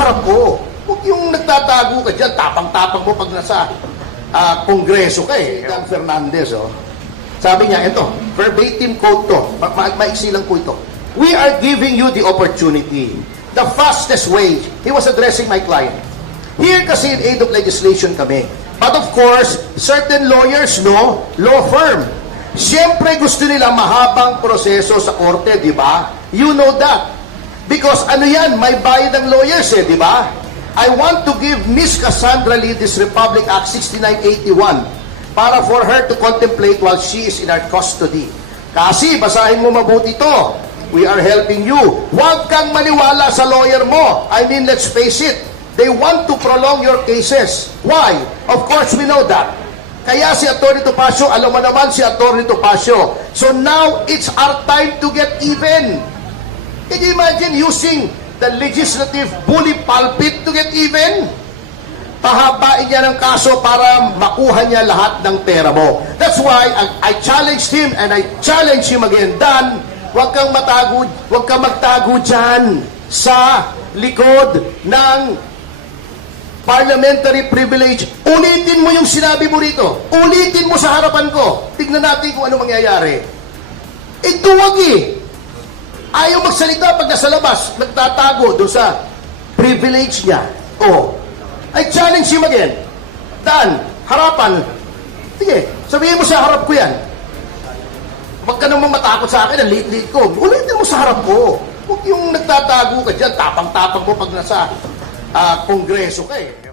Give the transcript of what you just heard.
harap ko. Huwag yung nagtatago ka dyan, tapang-tapang mo pag nasa ah, kongreso ka eh. Dan Fernandez, oh. Sabi niya, ito, verbatim quote to. Ma ma maiksi lang po ito. We are giving you the opportunity. The fastest way. He was addressing my client. Here kasi in aid of legislation kami. But of course, certain lawyers, no, law firm. Siyempre gusto nila mahabang proseso sa korte, di ba? You know that. Because ano yan, may bayad ng lawyers eh, di ba? I want to give Miss Cassandra Lee this Republic Act 6981 para for her to contemplate while she is in our custody. Kasi, basahin mo mabuti to. We are helping you. Huwag kang maniwala sa lawyer mo. I mean, let's face it. They want to prolong your cases. Why? Of course, we know that. Kaya si Atty. Topacio, alam mo naman si Atty. Topacio. So now, it's our time to get even. Can you imagine using the legislative bully pulpit to get even? Pahabain niya ng kaso para makuha niya lahat ng pera mo. That's why I, I challenged him and I challenge him again. Dan, huwag kang matago, huwag kang magtago dyan sa likod ng parliamentary privilege. Ulitin mo yung sinabi mo rito. Ulitin mo sa harapan ko. Tignan natin kung ano mangyayari. Ito wag eh. Ayaw magsalita pag nasa labas. Nagtatago doon sa privilege niya. Oh. I challenge him again. Dan, harapan. Sige, sabihin mo sa harap ko yan. Huwag ka namang matakot sa akin, ang liit-liit ko. Ulitin mo sa harap ko. Huwag yung nagtatago ka dyan, tapang-tapang mo pag nasa ah, kongreso ka eh.